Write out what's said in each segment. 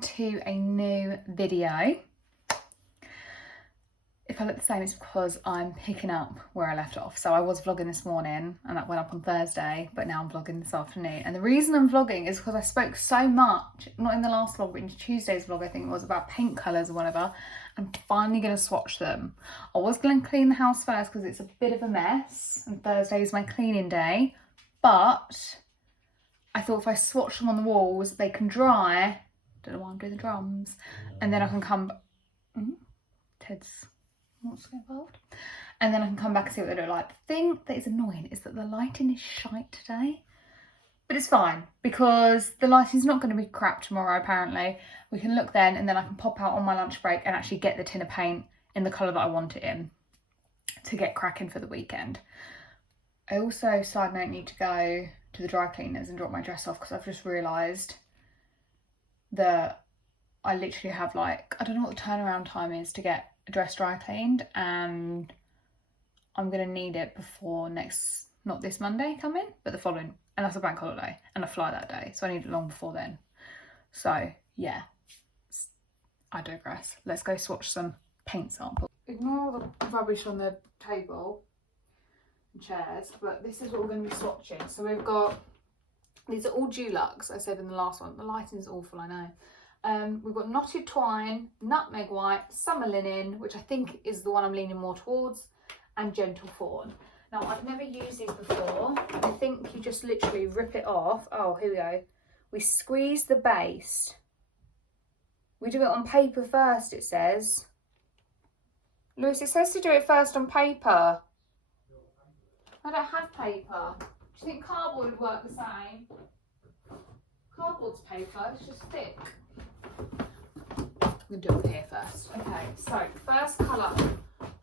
to a new video. If I look the same, it's because I'm picking up where I left off. So I was vlogging this morning and that went up on Thursday, but now I'm vlogging this afternoon. And the reason I'm vlogging is because I spoke so much, not in the last vlog, but in Tuesday's vlog, I think it was, about paint colours or whatever. I'm finally going to swatch them. I was going to clean the house first because it's a bit of a mess and Thursday is my cleaning day. But I thought if I swatch them on the walls, they can dry. Don't know why I'm doing the drums. And then I can come... Ted's... wants to get involved. And then I can come back and see what they look like. The thing that is annoying is that the lighting is shite today. But it's fine because the lighting's not going to be crap tomorrow apparently. We can look then and then I can pop out on my lunch break and actually get the tin of paint in the colour that I want it in to get cracking for the weekend. I also, side note, need to go to the dry cleaners and drop my dress off because I've just realised that I literally have like, I don't know what the turnaround time is to get a dress dry cleaned, and I'm going to need it before next, not this Monday coming, but the following, and that's a bank holiday and I fly that day, so I need it long before then. So yeah, I digress. Let's go swatch some paint samples. Ignore the rubbish on the table and chairs, but this is what we're going to be swatching. So we've got, these are all Dulux, I said in the last one. The lighting's awful, I know. We've got Knotted Twine, Nutmeg White, Summer Linen, which I think is the one I'm leaning more towards, and Gentle Fawn. Now, I've never used these before. I think you just literally rip it off. Oh, here we go. We squeeze the base. We do it on paper first, it says. Lewis, it says to do it first on paper. I don't have paper. Do you think cardboard would work the same? Cardboard's paper, it's just thick. I'm going to do it here first. Okay, so first colour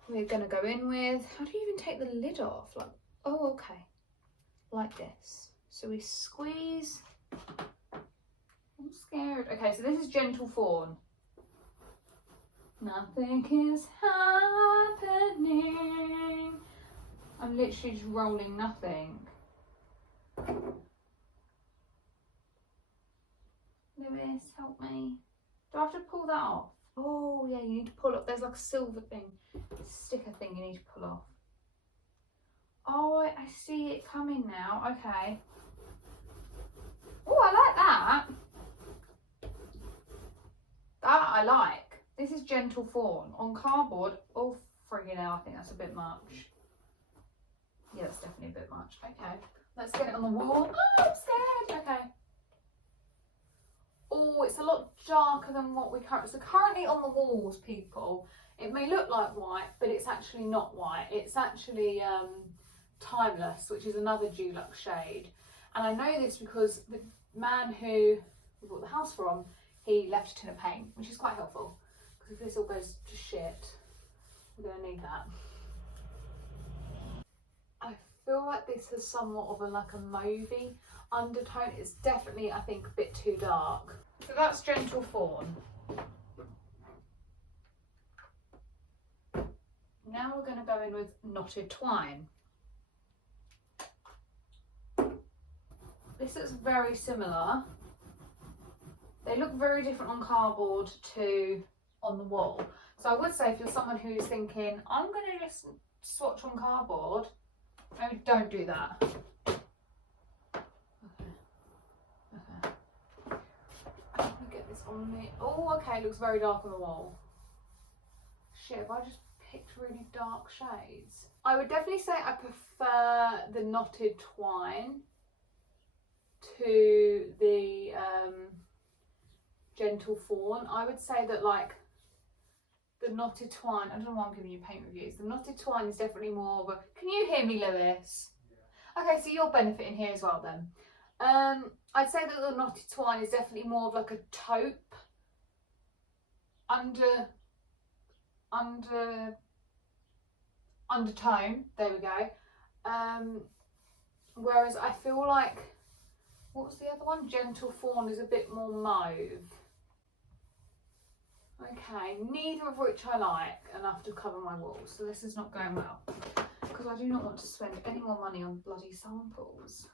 we're going to go in with, how do you even take the lid off? Like, oh, okay, like this. So we squeeze. I'm scared. Okay, so this is Gentle Fawn. Nothing is happening. I'm literally just rolling nothing. Lewis, help me. Do I have to pull that off? Oh yeah, you need to pull up. There's like a silver thing, sticker thing you need to pull off. Oh, I see it coming now. Okay. Oh, I like that. That I like. This is Gentle Fawn. On cardboard, oh friggin' hell, I think that's a bit much. Yeah, that's definitely a bit much. Okay, let's get it on the wall. Oh, I'm scared. Okay. Oh, it's a lot darker than what we currently... So currently on the walls, people, it may look like white, but it's actually not white. It's actually Timeless, which is another Dulux shade. And I know this because the man who we bought the house from, he left a tin of paint, which is quite helpful. Because if this all goes to shit, we're going to need that. I feel like this has somewhat of a mauvey undertone. It's definitely, I think, a bit too dark. So that's Gentle Fawn. Now we're going to go in with Knotted Twine. This looks very similar. They look very different on cardboard to on the wall. So I would say if you're someone who's thinking, I'm going to just swatch on cardboard, maybe don't do that. On me. Oh, okay, it looks very dark on the wall. Shit, have I just picked really dark shades? I would definitely say I prefer the Knotted Twine to the Gentle Fawn. I would say that like the Knotted Twine, I don't know why I'm giving you paint reviews. The Knotted Twine is definitely more of a... Can you hear me, Lewis? Yeah. Okay, so you're benefiting here as well then. I'd say that the Knotted Twine is definitely more of like a taupe undertone. There we go. Whereas I feel like, what was the other one? Gentle Fawn is a bit more mauve. Okay, neither of which I like enough to cover my walls, so this is not going well. Because I do not want to spend any more money on bloody samples.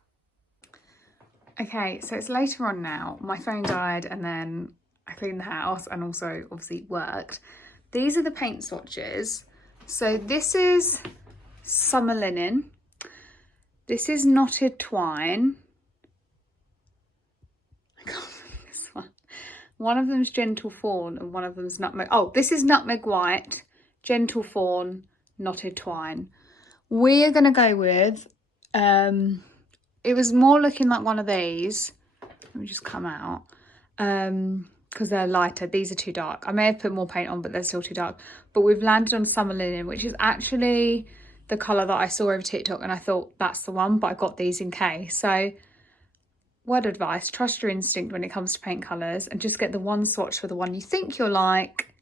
Okay, so it's later on now. My phone died and then I cleaned the house and also obviously worked. These are the paint swatches. So this is summer linen. This is knotted twine. I can't remember this one. One of them's gentle fawn and one of them's nutmeg. Oh, this is nutmeg white, gentle fawn, knotted twine. We are going to go with, it was more looking like one of these. Let me just come out. Because they're lighter. These are too dark. I may have put more paint on, but they're still too dark. But we've landed on summer linen, which is actually the colour that I saw over TikTok, and I thought that's the one, but I got these in K. So word advice, trust your instinct when it comes to paint colours and just get the one swatch for the one you think you'll like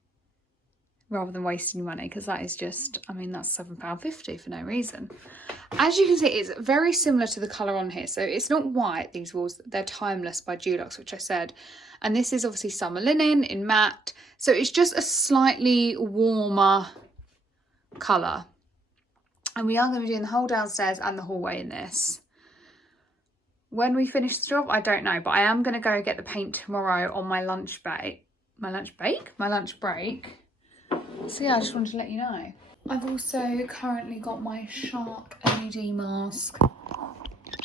rather than wasting your money, because that is just, I mean, that's £7.50 for no reason. As you can see, it's very similar to the colour on here. So it's not white, these walls, they're Timeless by Dulux, which I said. And this is obviously summer linen in matte. So it's just a slightly warmer colour. And we are going to be doing the whole downstairs and the hallway in this. When we finish the job, I don't know, but I am going to go get the paint tomorrow on my lunch break. My lunch break? My lunch break. So yeah, I just wanted to let you know. I've also currently got my Shark LED mask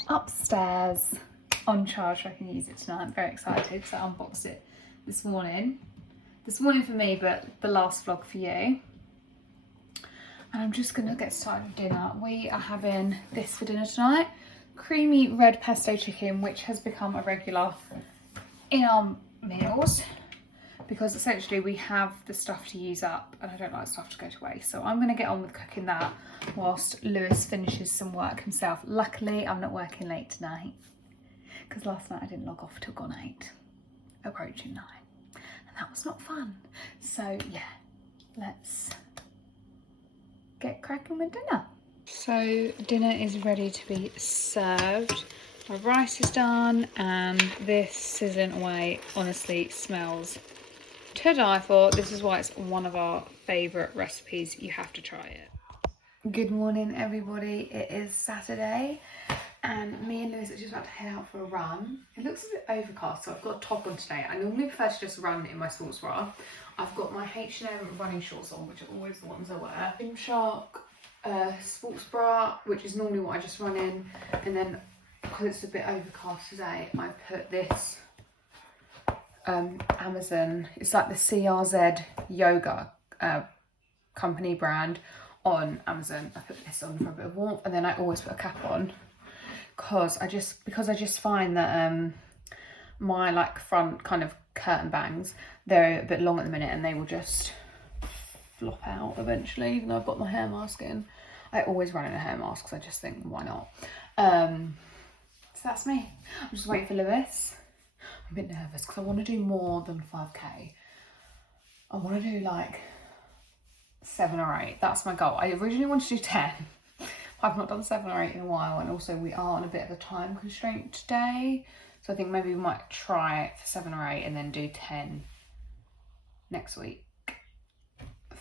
upstairs on charge so I can use it tonight. I'm very excited, so I unboxed it this morning. This morning for me, but the last vlog for you. And I'm just going to get started with dinner. We are having this for dinner tonight. Creamy red pesto chicken, which has become a regular in our meals. Because essentially we have the stuff to use up and I don't like stuff to go to waste. So I'm going to get on with cooking that whilst Lewis finishes some work himself. Luckily, I'm not working late tonight because last night I didn't log off till gone 8, approaching 9. And that was not fun. So yeah, let's get cracking with dinner. So dinner is ready to be served. My rice is done and this sizzling away honestly smells to die for. This is why it's one of our favourite recipes. You have to try it. Good morning everybody. It is Saturday and me and Lewis are just about to head out for a run. It looks a bit overcast, so I've got a top on today. I normally prefer to just run in my sports bra. I've got my H&M running shorts on, which are always the ones I wear. Gymshark sports bra, which is normally what I just run in, and then because it's a bit overcast today, I put this Amazon, it's like the CRZ yoga company brand on Amazon. I put this on for a bit of warmth, and then I always put a cap on because I just find that my like front kind of curtain bangs, they're a bit long at the minute and they will just flop out eventually, even though I've got my hair mask in. I always run in a hair mask because I just think, why not? So that's me. I'm just waiting for Lewis. I'm a bit nervous because I want to do more than 5k. I want to do like 7 or 8. That's my goal. I originally wanted to do 10. I've not done 7 or 8 in a while, and also we are on a bit of a time constraint today. So I think maybe we might try it for 7 or 8 and then do 10 next week.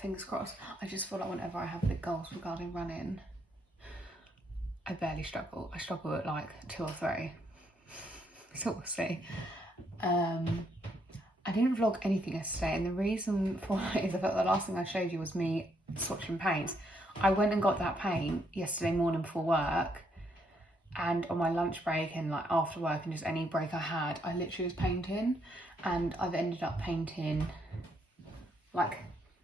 Fingers crossed. I just feel like whenever I have big goals regarding running, I barely struggle. I struggle at like 2 or 3. So we'll see. I didn't vlog anything yesterday, and the reason for it is I thought the last thing I showed you was me swatching paints. I went and got that paint yesterday morning before work, and on my lunch break and like after work and just any break I had, I literally was painting, and I've ended up painting like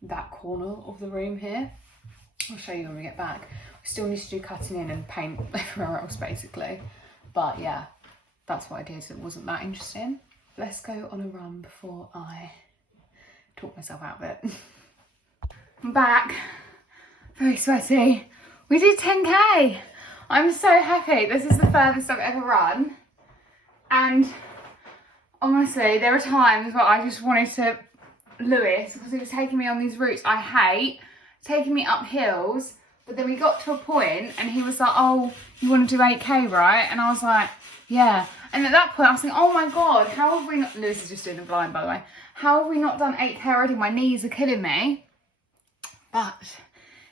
that corner of the room here. I'll show you when we get back. We still need to do cutting in and paint everywhere else basically, but yeah, that's what I did. It wasn't that interesting. Let's go on a run before I talk myself out of it. I'm back, very sweaty. We did 10k. I'm so happy. This is the furthest I've ever run, and honestly there are times where I just wanted to Lewis, because he was taking me on these routes I hate, taking me up hills, but then we got to a point and he was like, oh, you want to do 8k, right? And I was like, yeah. And at that point I was thinking, oh my god, how have we not, Lewis is just doing the blind by the way, how have we not done 8k already? My knees are killing me. But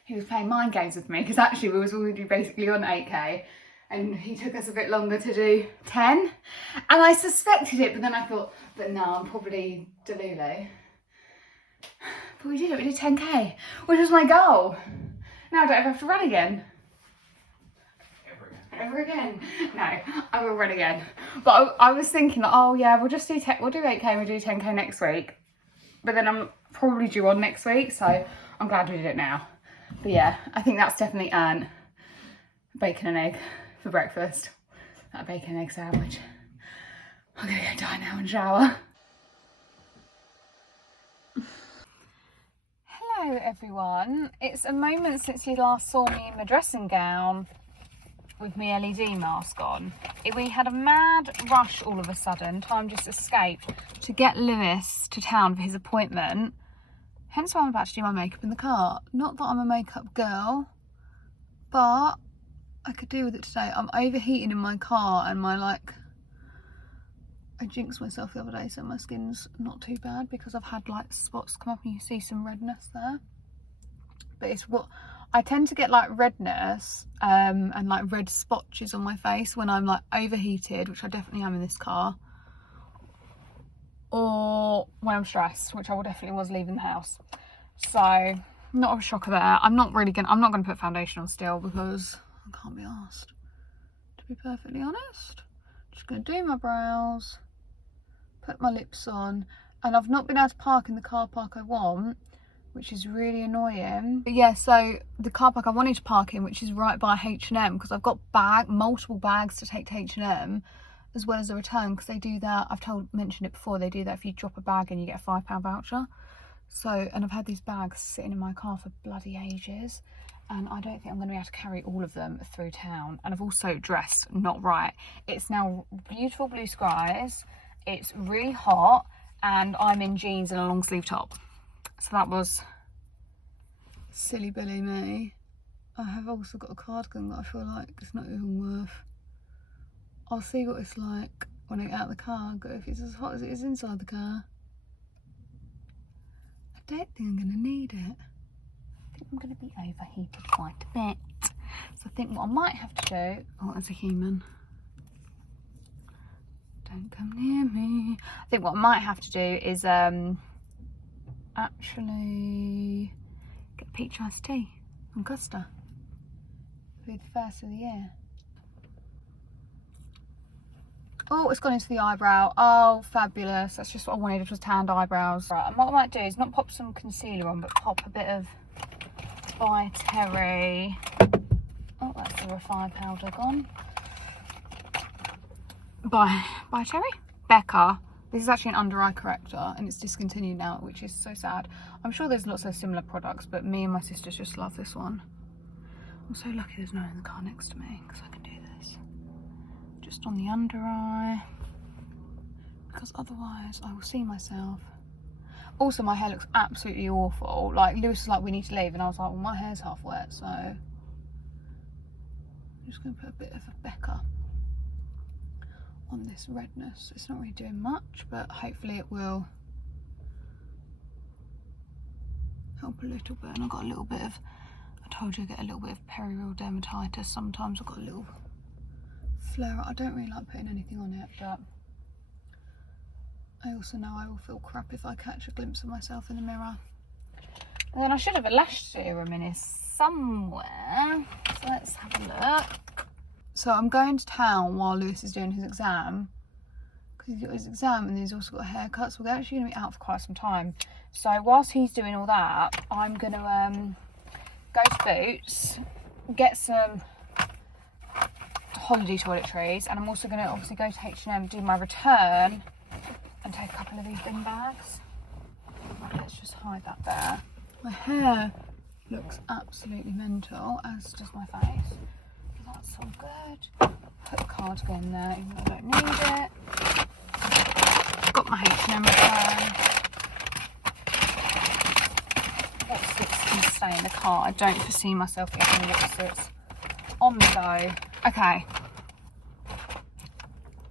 he was playing mind games with me because actually we was already basically on 8k, and he took us a bit longer to do 10. And I suspected it, but then I thought, but no, I'm probably Delulu. But we did it, we did 10k, which was my goal. Now I don't have to run again. Ever again? No, I will run again. But I was thinking, oh yeah, we'll do 8k, we'll do 10k next week. But then I'm probably due on next week, so I'm glad we did it now. But yeah, I think that's definitely earned bacon and egg for breakfast. That bacon and egg sandwich. I'm gonna go die now and shower. Hello everyone. It's a moment since you last saw me in my dressing gown with my LED mask on. We had a mad rush all of a sudden. Time just escaped to get Lewis to town for his appointment. Hence why I'm about to do my makeup in the car. Not that I'm a makeup girl, but I could do with it today. I'm overheating in my car and I jinxed myself the other day, so my skin's not too bad because I've had like spots come up and you see some redness there. But it's what I tend to get, like redness and like red spotches on my face when I'm like overheated, which I definitely am in this car, or when I'm stressed, which I definitely was leaving the house. So not a shocker there. I'm not gonna put foundation on still because I can't be asked, to be perfectly honest. Just gonna do my brows, put my lips on, and I've not been able to park in the car park I want, which is really annoying. But yeah, so the car park I wanted to park in, which is right by H&M, because I've got multiple bags to take to H&M, as well as a return, because they do that. Mentioned it before, they do that if you drop a bag and you get a £5 voucher. So, and I've had these bags sitting in my car for bloody ages, and I don't think I'm going to be able to carry all of them through town. And I've also dressed not right. It's now beautiful blue skies, it's really hot, and I'm in jeans and a long sleeve top. So that was silly Billy me. I have also got a cardigan that I feel like it's not even worth. I'll see what it's like when I get out of the car, but if it's as hot as it is inside the car, I don't think I'm going to need it. I think I'm going to be overheated quite a bit. So I think what I might have to do, oh, as a human, don't come near me. I think what I might have to do is actually get a peach iced tea from Costa for the first of the year. Oh, it's gone into the eyebrow. Oh, fabulous. That's just what I wanted, was tanned eyebrows. Right, and what I might do is not pop some concealer on, but pop a bit of By Terry. Oh, that's the refined powder gone. By Terry? Becca. This is actually an under eye corrector and it's discontinued now, which is so sad. I'm sure there's lots of similar products, but me and my sisters just love this one. I'm so lucky there's no one in the car next to me because I can do this. Just on the under eye, because otherwise I will see myself. Also, my hair looks absolutely awful. Like, Lewis was like, we need to leave, and I was like, well, my hair's half wet, so I'm just going to put a bit of a Becca on this redness. It's not really doing much, but hopefully it will help a little bit. And I've got a little bit of, I told you I get a little bit of perireal dermatitis sometimes. I've got a little flare up. I don't really like putting anything on it, but I also know I will feel crap if I catch a glimpse of myself in the mirror. And then I should have a lash serum in here somewhere, so let's have a look. So I'm going to town while Lewis is doing his exam, because he's got his exam and he's also got a haircut, so we're actually going to be out for quite some time. So whilst he's doing all that, I'm going to go to Boots, get some holiday toiletries, and I'm also going to obviously go to H&M, do my return, and take a couple of these bin bags. Right, let's just hide that there. My hair looks absolutely mental, as does my face. That's all good. Put the cardigan in there, even though I don't need it. Got my H&M return. Watsits can stay in the car. I don't foresee myself getting Watsits on the go. Okay.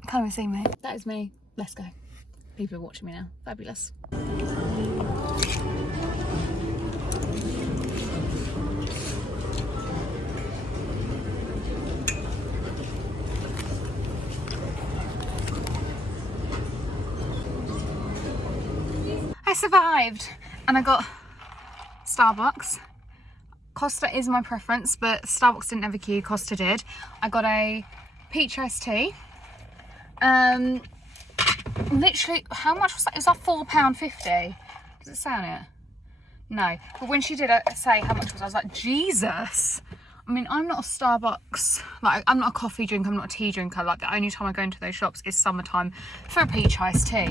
Can't even see me. That is me. Let's go. People are watching me now. Fabulous. I survived and I got Starbucks. Costa is my preference, but Starbucks didn't have a queue, Costa did. I got a peach iced tea. Literally, how much was that? It was like £4.50. Does it say on it? No. But when she did say how much it was, I was like, Jesus. I mean, I'm not a Starbucks, like, I'm not a coffee drinker, I'm not a tea drinker. Like, the only time I go into those shops is summertime for a peach iced tea.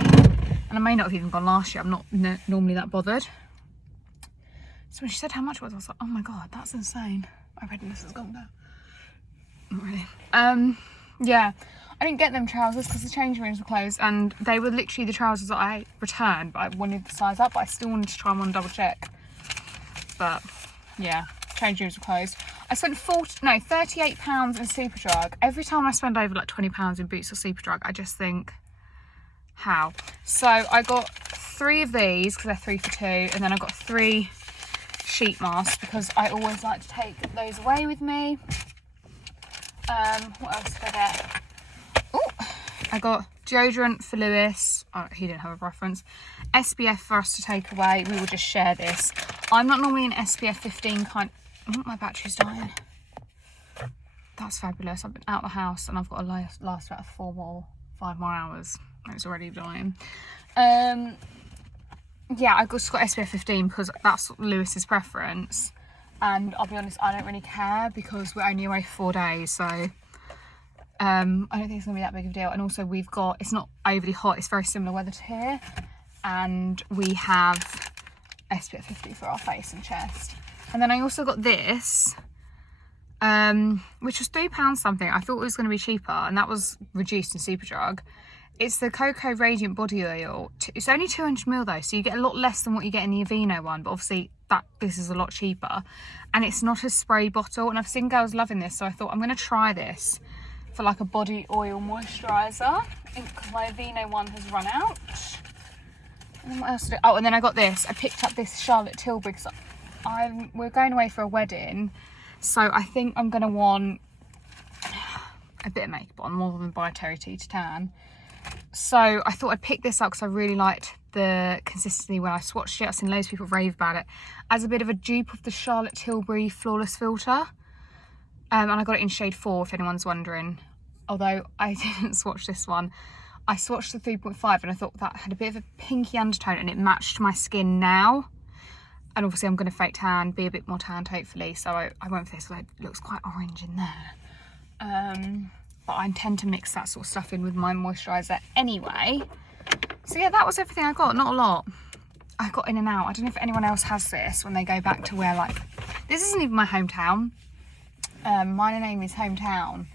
And I may not have even gone last year. I'm not normally that bothered. So when she said how much it was, I was like, oh my God, that's insane. My redness has gone down. Not really. Yeah. I didn't get them trousers because the changing rooms were closed, and they were literally the trousers that I returned, but I wanted the size up, but I still wanted to try them on, double check. But yeah, changing rooms were closed. I spent £38 in Superdrug. Every time I spend over like £20 in Boots or Superdrug, I just think, how? So I got 3 of these because they're 3 for 2, and then I got 3 sheet masks because I always like to take those away with me. What else did I get? Oh, I got deodorant for Lewis. Oh, he didn't have a preference. SPF for us to take away. We will just share this. I'm not normally an SPF 15 kind. Oh, my battery's dying. That's fabulous. I've been out of the house and I've got to last about 5 more hours. It's already dying. Yeah, I just got SPF 15 because that's Lewis's preference. And I'll be honest, I don't really care because we're only away for 4 days. So I don't think it's going to be that big of a deal. And also we've got, it's not overly hot. It's very similar weather to here. And we have SPF 50 for our face and chest. And then I also got this, which was £3 something. I thought it was going to be cheaper, and that was reduced in Superdrug. It's the Cocoa Radiant Body Oil. It's only 200ml though, so you get a lot less than what you get in the Aveeno one, but obviously this is a lot cheaper. And it's not a spray bottle, and I've seen girls loving this, so I thought I'm going to try this for like a body oil moisturiser, because my Aveeno one has run out. And then what else did I... Oh, and then I got this. I picked up this Charlotte Tilbury because we're going away for a wedding, so I think I'm going to want a bit of makeup on more than buy Terry T to tan. So I thought I'd pick this up because I really liked the consistency when I swatched it. I've seen loads of people rave about it as a bit of a dupe of the Charlotte Tilbury Flawless Filter, and I got it in shade 4 if anyone's wondering, although I didn't swatch this one. I swatched the 3.5 and I thought that had a bit of a pinky undertone and it matched my skin now. And obviously I'm going to fake tan, be a bit more tanned hopefully, so I went for this, so it looks quite orange in there. But I intend to mix that sort of stuff in with my moisturiser anyway. So yeah, that was everything I got, not a lot. I got in and out. I don't know if anyone else has this when they go back to where, like, this isn't even my hometown. Mine and Amy's hometown.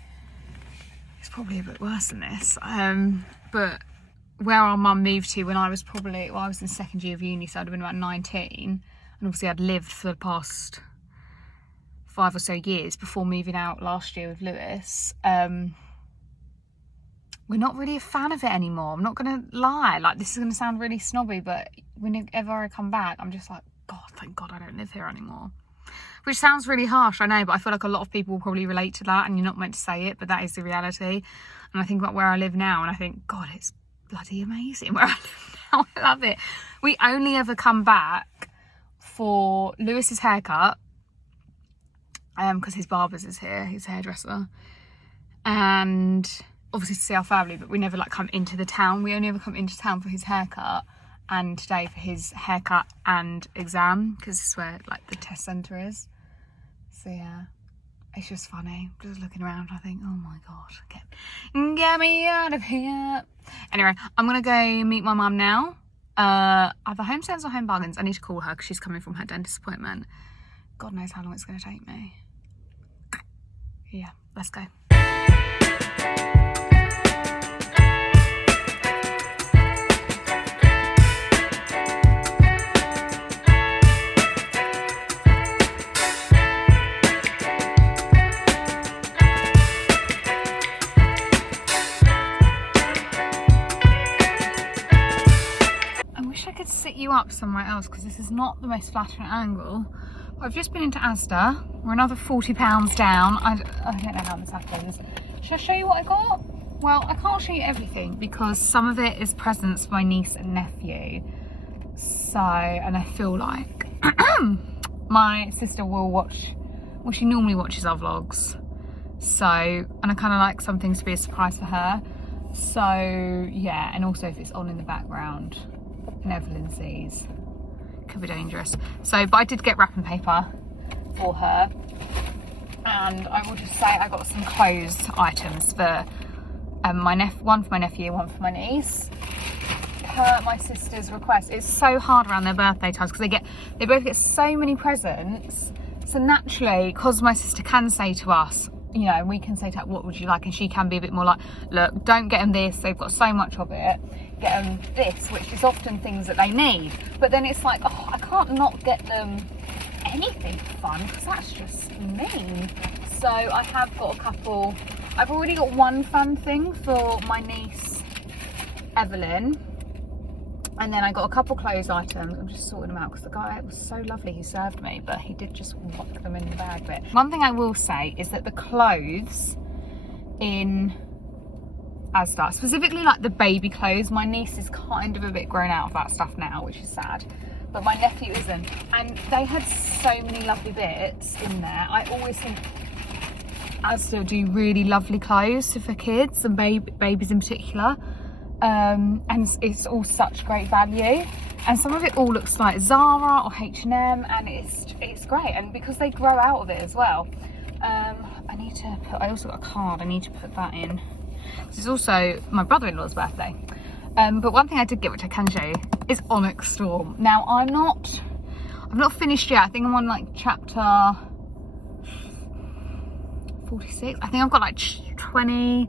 It's probably a bit worse than this. But where our mum moved to when I was probably, well, I was in second year of uni, so I'd have been about 19. And obviously I'd lived for the past 5 or so years before moving out last year with Lewis. We're not really a fan of it anymore. I'm not going to lie. Like, this is going to sound really snobby, but whenever I come back, I'm just like, God, thank God I don't live here anymore. Which sounds really harsh, I know, but I feel like a lot of people will probably relate to that, and you're not meant to say it, but that is the reality. And I think about where I live now, and I think, God, it's bloody amazing where I live now. I love it. We only ever come back for Lewis's haircut, because his barber's is here, his hairdresser, and obviously to see our family, but we never like come into the town. We only ever come into town for his haircut, and today for his haircut and exam, because this is where like the test centre is. So yeah, it's just funny. Just looking around, I think, oh my God, get me out of here. Anyway, I'm gonna go meet my mum now. Either Homesense or Home Bargains. I need to call her because she's coming from her dentist appointment. God knows how long it's gonna take me. Yeah, let's go. Sit you up somewhere else because this is not the most flattering angle. I've just been into Asda. We're another £40 down. I don't know how this happens. Should I show you what I got? Well, I can't show you everything because some of it is presents for my niece and nephew. So, and I feel like my sister will watch, well, she normally watches our vlogs. So, and I kind of like some things to be a surprise for her. So, yeah, and also if it's on in the background and Evelyn sees, it could be dangerous. So, but I did get wrapping paper for her. And I will just say I got some clothes items for one for my nephew, one for my niece. Per my sister's request. It's so hard around their birthday times because they both get so many presents. So naturally, because my sister can say to us, you know, we can say to her, what would you like? And she can be a bit more like, look, don't get them this, they've got so much of it. Get them this, which is often things that they need. But then it's like, oh, I can't not get them anything fun because that's just mean. So I have got a couple. I've already got one fun thing for my niece Evelyn, and then I got a couple clothes items. I'm just sorting them out because the guy was so lovely who served me, but he did just whack them in the bag bit. One thing I will say is that the clothes in Asda, specifically like the baby clothes, my niece is kind of a bit grown out of that stuff now, which is sad, but my nephew isn't, and they had so many lovely bits in there. I always think Asda do really lovely clothes for kids and babies in particular, and it's all such great value, and some of it all looks like Zara or H&M, and it's great, and because they grow out of it as well. I also got a card, I need to put that in. This is also my brother-in-law's birthday. But one thing I did get, which I can show you, is Onyx Storm. Now I've not finished yet. I think I'm on like chapter 46. I think I've got like 20,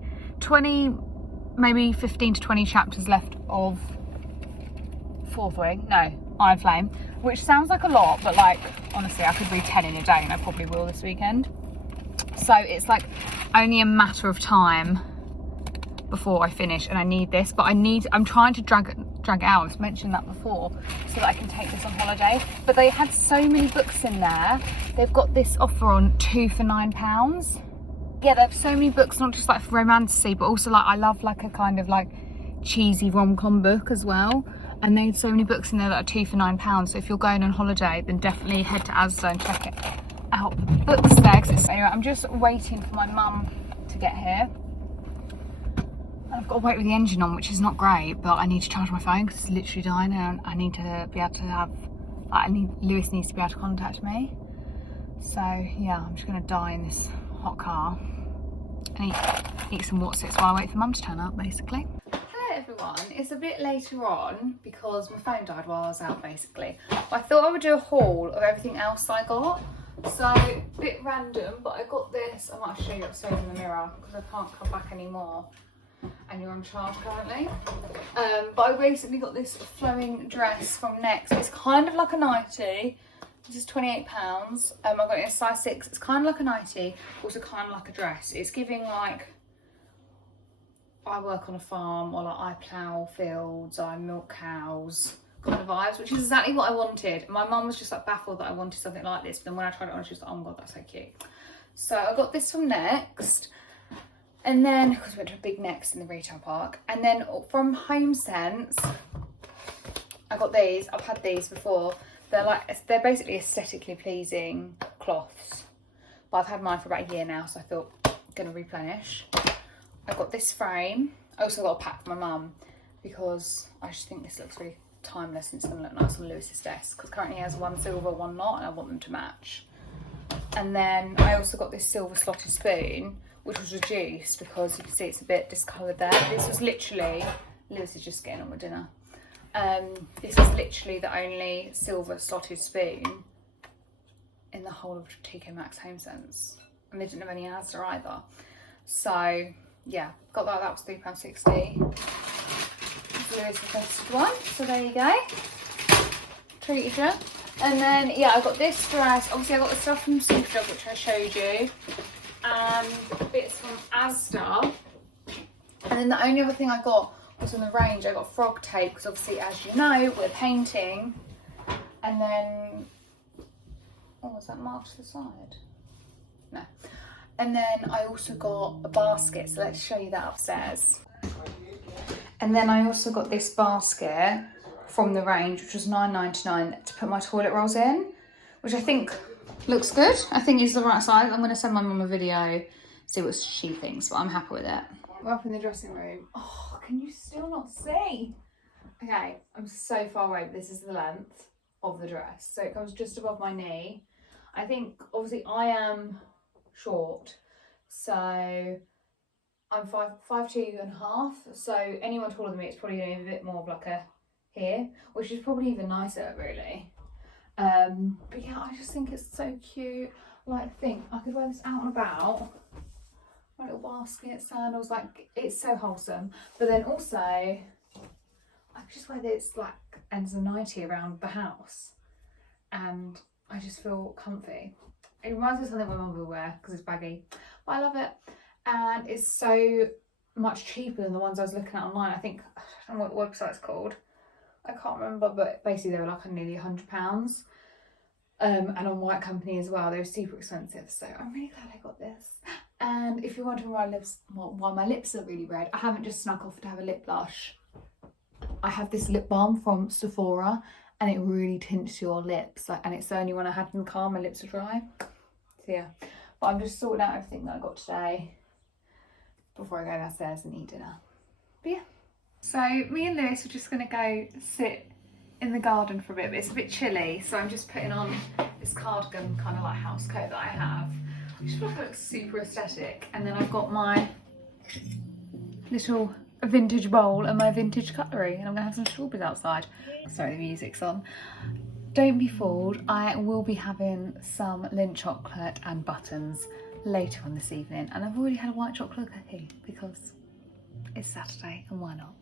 maybe 15 to 20 chapters left of Fourth Wing. No, Iron Flame, which sounds like a lot, but like honestly, I could read 10 in a day, and I probably will this weekend. So it's like only a matter of time before I finish, and I need this, but I'm trying to drag it out. I've mentioned that before, so that I can take this on holiday. But they had so many books in there. They've got this offer on 2 for £9. Yeah, they have so many books, not just like for romantasy, but also like I love like a kind of like cheesy rom-com book as well. And they had so many books in there that are 2 for £9. So if you're going on holiday, then definitely head to Asda and check it out. The books there, anyway, I'm just waiting for my mum to get here. I've got to wait with the engine on, which is not great, but I need to charge my phone because it's literally dying, and I need to be able to have, Lewis needs to be able to contact me. So yeah, I'm just going to die in this hot car and eat some Watsits while I wait for Mum to turn up, basically. Hello everyone, it's a bit later on because my phone died while I was out, basically. But I thought I would do a haul of everything else I got. So, a bit random, but I got this. I might show you upstairs in the mirror because I can't come back anymore. And you're on charge currently. But I basically got this flowing dress from Next. It's kind of like a nightie. This is £28. I got it in a size 6. It's kind of like a nightie, also kind of like a dress. It's giving like, I work on a farm, or like I plough fields, I milk cows kind of vibes, which is exactly what I wanted. My mum was just like baffled that I wanted something like this, but then when I tried it on, she was like, oh my god, that's so cute. So I got this from Next. And then, because we went to a big Next in the retail park. And then from Homesense, I got these. I've had these before. They're basically aesthetically pleasing cloths. But I've had mine for about a year now, so I thought I'm going to replenish. I got this frame. I also got a pack for my mum because I just think this looks really timeless and it's going to look nice on Lewis's desk. Because currently he has one silver, one not, and I want them to match. And then I also got this silver slotted spoon, which was reduced because you can see it's a bit discoloured there. This was literally, Lewis is just getting on with dinner. This is literally the only silver slotted spoon in the whole of TK Maxx Homesense. And they didn't have any Asda either. So yeah, got that, that was £3.60. Lewis requested one, so there you go. Treated you. And then yeah, I got this dress. Obviously I got the stuff from Superdrug, which I showed you. And bits from Asda. And then the only other thing I got was on the range. I got frog tape because obviously, as you know, we're painting. And then, oh, was that marked to the side? No. And then I also got a basket, so let's show you that upstairs. And then I also got this basket from the range, which was £9.99, to put my toilet rolls in, which I think looks good. I think it's the right size. I'm going to send my mum a video, see what she thinks, but I'm happy with it. We're up in the dressing room. Oh, can you still not see? Okay, I'm so far away, but this is the length of the dress. So it comes just above my knee. I think, obviously, I am short, so I'm 5'2.5", so anyone taller than me, it's probably going to be a bit more of like a here, which is probably even nicer, really. But yeah, I just think it's so cute. Like, think I could wear this out and about. My little basket, sandals, like, it's so wholesome. But then also, I could just wear this like as a nightie around the house, and I just feel comfy. It reminds me of something my mum would wear because it's baggy, but I love it. And it's so much cheaper than the ones I was looking at online. I think, I don't know what the website's called. I can't remember, but basically they were like nearly £100. And on White Company as well, they were super expensive. So I'm really glad I got this. And if you're wondering why my lips are really red, I haven't just snuck off to have a lip blush. I have this lip balm from Sephora, and it really tints your lips. And it's the only one I had in the car. My lips are dry. So yeah, but I'm just sorting out everything that I got today before I go downstairs and eat dinner. But yeah. So me and Lewis are just going to go sit in the garden for a bit, but it's a bit chilly, so I'm just putting on this cardigan kind of like house coat that I have. I just feel like it looks super aesthetic. And then I've got my little vintage bowl and my vintage cutlery, and I'm gonna have some strawberries outside. Sorry, the music's on. Don't be fooled, I will be having some Lindt chocolate and buttons later on this evening, and I've already had a white chocolate cookie because it's Saturday and why not?